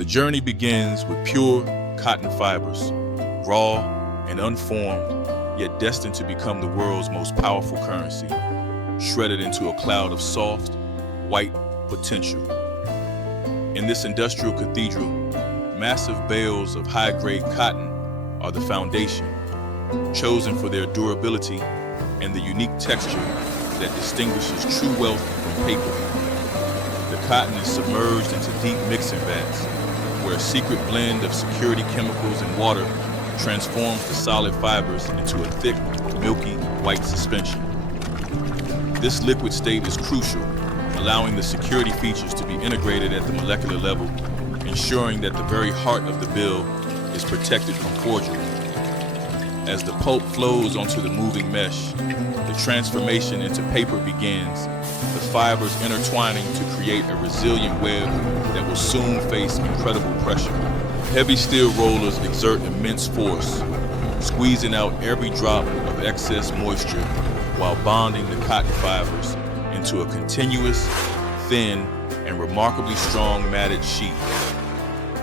The journey begins with pure cotton fibers, raw and unformed, yet destined to become the world's most powerful currency, shredded into a cloud of soft, white potential. In this industrial cathedral, massive bales of high-grade cotton are the foundation, chosen for their durability and the unique texture that distinguishes true wealth from paper. The cotton is submerged into deep mixing vats, where a secret blend of security chemicals and water transforms the solid fibers into a thick, milky, white suspension. This liquid state is crucial, allowing the security features to be integrated at the molecular level, ensuring that the very heart of the bill is protected from forgery. As the pulp flows onto the moving mesh, the transformation into paper begins, the fibers intertwining to create a resilient web that will soon face incredible pressure. Heavy steel rollers exert immense force, squeezing out every drop of excess moisture while bonding the cotton fibers into a continuous, thin, and remarkably strong matted sheet.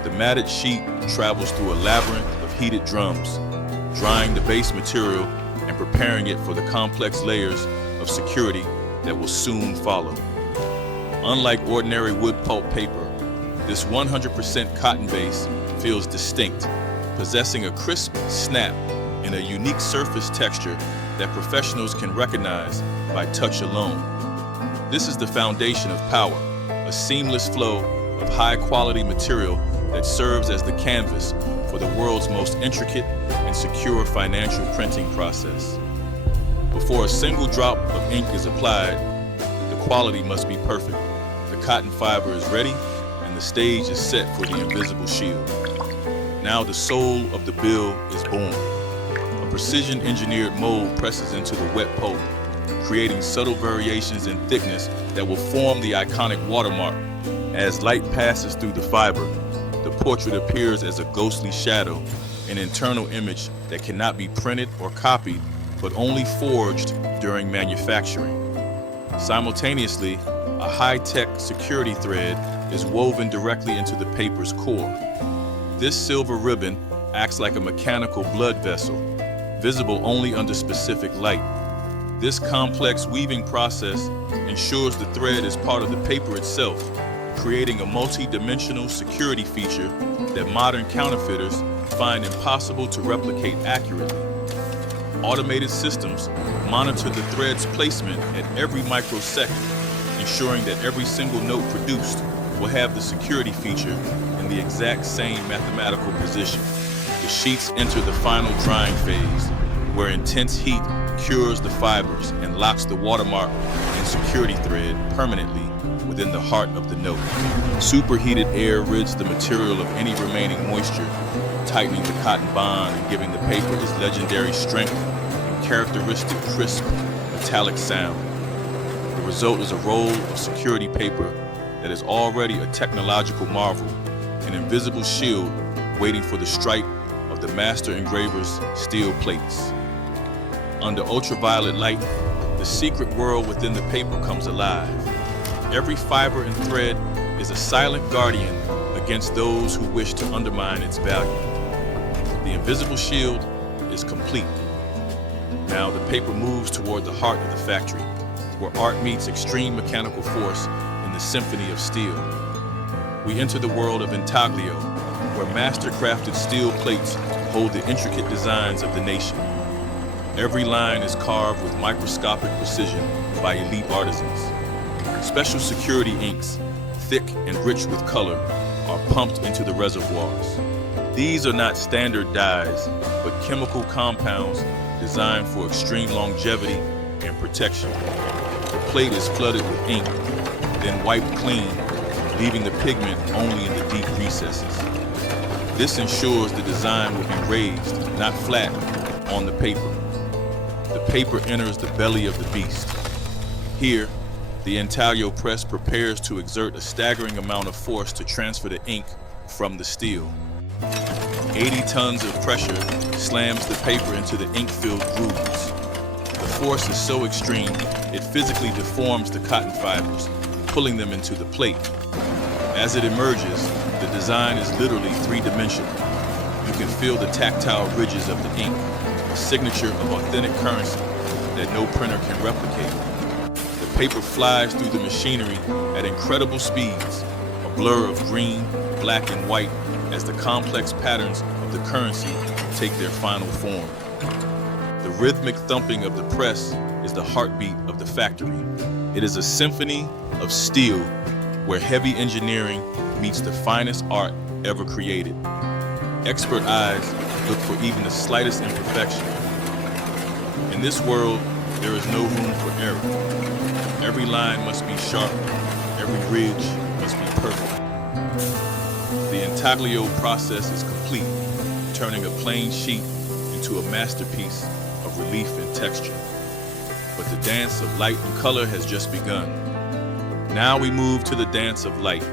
The matted sheet travels through a labyrinth of heated drums, drying the base material and preparing it for the complex layers of security that will soon follow. Unlike ordinary wood pulp paper, this 100% cotton base feels distinct, possessing a crisp snap and a unique surface texture that professionals can recognize by touch alone. This is the foundation of power, a seamless flow of high-quality material that serves as the canvas for the world's most intricate and secure financial printing process. Before a single drop of ink is applied, the quality must be perfect. The cotton fiber is ready, and the stage is set for the invisible shield. Now the soul of the bill is born. A precision-engineered mold presses into the wet pulp, creating subtle variations in thickness that will form the iconic watermark. As light passes through the fiber, the portrait appears as a ghostly shadow, an internal image that cannot be printed or copied, but only forged during manufacturing. Simultaneously, a high-tech security thread is woven directly into the paper's core. This silver ribbon acts like a mechanical blood vessel, visible only under specific light. This complex weaving process ensures the thread is part of the paper itself, creating a multi-dimensional security feature that modern counterfeiters find impossible to replicate accurately. Automated systems monitor the thread's placement at every microsecond, ensuring that every single note produced will have the security feature in the exact same mathematical position. The sheets enter the final drying phase, where intense heat cures the fibers and locks the watermark and security thread permanently within the heart of the note. Superheated air rids the material of any remaining moisture, tightening the cotton bond and giving the paper its legendary strength and characteristic crisp, metallic sound. The result is a roll of security paper that is already a technological marvel, an invisible shield waiting for the strike of the master engraver's steel plates. Under ultraviolet light, the secret world within the paper comes alive. Every fiber and thread is a silent guardian against those who wish to undermine its value. The invisible shield is complete. Now the paper moves toward the heart of the factory, where art meets extreme mechanical force in the symphony of steel. We enter the world of Intaglio, where master-crafted steel plates hold the intricate designs of the nation. Every line is carved with microscopic precision by elite artisans. Special security inks, thick and rich with color, are pumped into the reservoirs. These are not standard dyes, but chemical compounds designed for extreme longevity and protection. The plate is flooded with ink, then wiped clean, leaving the pigment only in the deep recesses. This ensures the design will be raised, not flat, on the paper. The paper enters the belly of the beast. Here, the Intaglio press prepares to exert a staggering amount of force to transfer the ink from the steel. 80 tons of pressure slams the paper into the ink-filled grooves. The force is so extreme, it physically deforms the cotton fibers, pulling them into the plate. As it emerges, the design is literally three-dimensional. You can feel the tactile ridges of the ink, a signature of authentic currency that no printer can replicate. The paper flies through the machinery at incredible speeds, a blur of green, black, and white as the complex patterns of the currency take their final form. The rhythmic thumping of the press is the heartbeat of the factory. It is a symphony of steel where heavy engineering meets the finest art ever created. Expert eyes look for even the slightest imperfection. In this world, there is no room for error. Every line must be sharp, every ridge must be perfect. The Intaglio process is complete, turning a plain sheet into a masterpiece of relief and texture. But the dance of light and color has just begun. Now we move to the dance of light.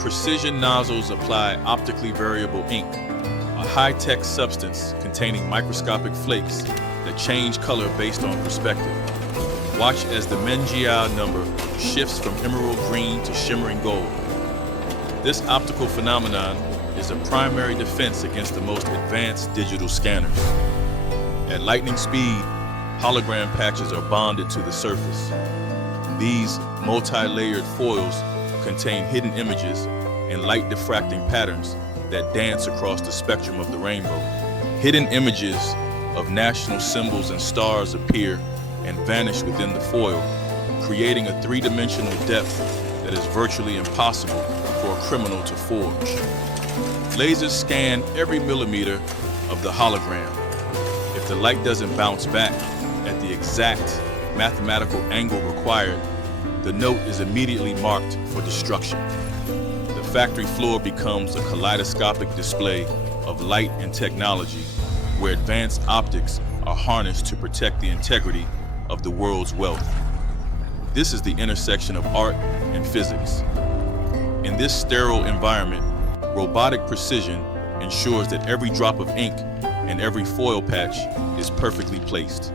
Precision nozzles apply optically variable ink, a high-tech substance containing microscopic flakes that change color based on perspective. Watch as the Mengiau number shifts from emerald green to shimmering gold. This optical phenomenon is a primary defense against the most advanced digital scanners. At lightning speed, hologram patches are bonded to the surface. These multi-layered foils contain hidden images and light diffracting patterns that dance across the spectrum of the rainbow. Hidden images of national symbols and stars appear and vanish within the foil, creating a three-dimensional depth that is virtually impossible for a criminal to forge. Lasers scan every millimeter of the hologram. If the light doesn't bounce back at the exact mathematical angle required, the note is immediately marked for destruction. The factory floor becomes a kaleidoscopic display of light and technology, where advanced optics are harnessed to protect the integrity of the world's wealth. This is the intersection of art and physics. In this sterile environment, robotic precision ensures that every drop of ink and every foil patch is perfectly placed.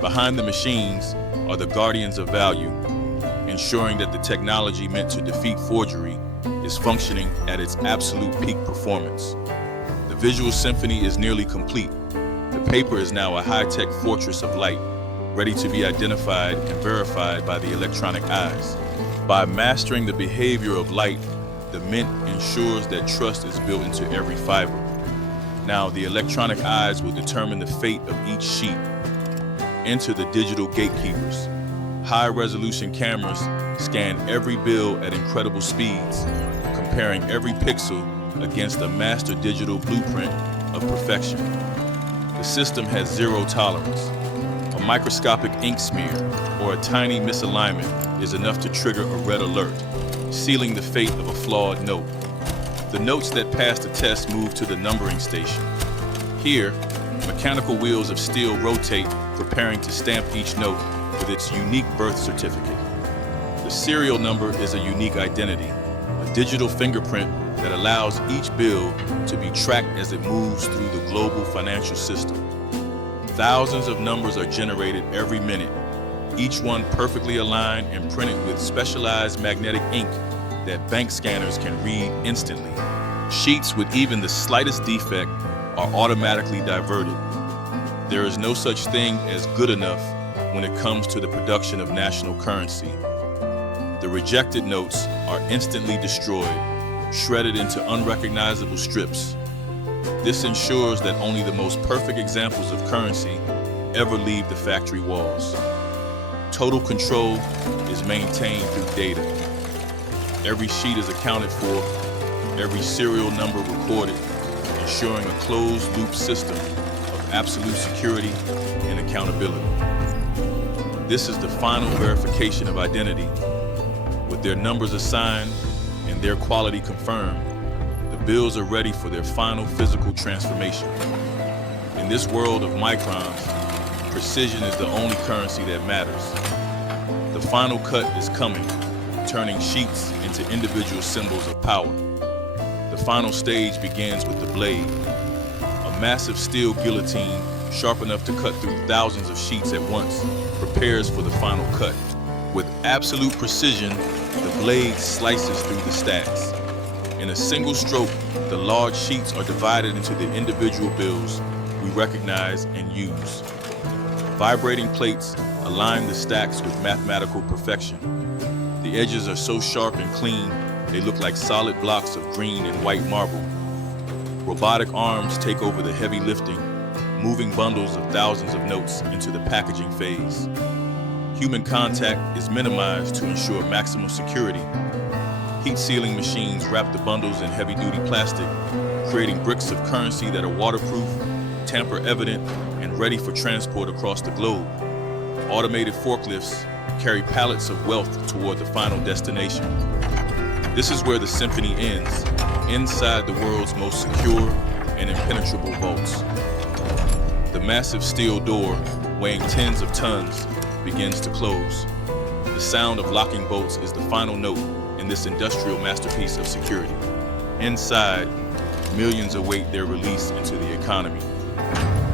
Behind the machines are the guardians of value, ensuring that the technology meant to defeat forgery is functioning at its absolute peak performance. The visual symphony is nearly complete. The paper is now a high-tech fortress of light, ready to be identified and verified by the electronic eyes. By mastering the behavior of light, the mint ensures that trust is built into every fiber. Now, the electronic eyes will determine the fate of each sheet. Enter the digital gatekeepers. High-resolution cameras scan every bill at incredible speeds, comparing every pixel against a master digital blueprint of perfection. The system has zero tolerance. A microscopic ink smear or a tiny misalignment is enough to trigger a red alert, sealing the fate of a flawed note. The notes that pass the test move to the numbering station. Here, mechanical wheels of steel rotate, preparing to stamp each note with its unique birth certificate. The serial number is a unique identity, a digital fingerprint that allows each bill to be tracked as it moves through the global financial system. Thousands of numbers are generated every minute, each one perfectly aligned and printed with specialized magnetic ink that bank scanners can read instantly. Sheets with even the slightest defect are automatically diverted. There is no such thing as good enough when it comes to the production of national currency. The rejected notes are instantly destroyed, shredded into unrecognizable strips. This ensures that only the most perfect examples of currency ever leave the factory walls. Total control is maintained through data. Every sheet is accounted for, every serial number recorded, ensuring a closed-loop system of absolute security and accountability. This is the final verification of identity. With their numbers assigned and their quality confirmed, the bills are ready for their final physical transformation. In this world of microns, precision is the only currency that matters. The final cut is coming, turning sheets into individual symbols of power. The final stage begins with the blade, a massive steel guillotine sharp enough to cut through thousands of sheets at once, prepares for the final cut. With absolute precision, the blade slices through the stacks. In a single stroke, the large sheets are divided into the individual bills we recognize and use. Vibrating plates align the stacks with mathematical perfection. The edges are so sharp and clean, they look like solid blocks of green and white marble. Robotic arms take over the heavy lifting, moving bundles of thousands of notes into the packaging phase. Human contact is minimized to ensure maximum security. Heat sealing machines wrap the bundles in heavy-duty plastic, creating bricks of currency that are waterproof, tamper-evident, and ready for transport across the globe. Automated forklifts carry pallets of wealth toward the final destination. This is where the symphony ends, inside the world's most secure and impenetrable vaults. The massive steel door, weighing tens of tons, begins to close. The sound of locking bolts is the final note in this industrial masterpiece of security. Inside, millions await their release into the economy.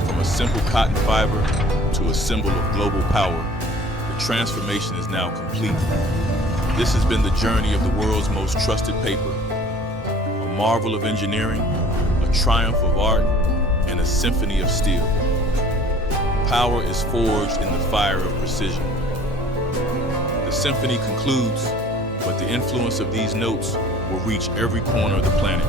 From a simple cotton fiber to a symbol of global power, the transformation is now complete. This has been the journey of the world's most trusted paper, a marvel of engineering, a triumph of art, and a symphony of steel. Power is forged in the fire of precision. The symphony concludes, but the influence of these notes will reach every corner of the planet.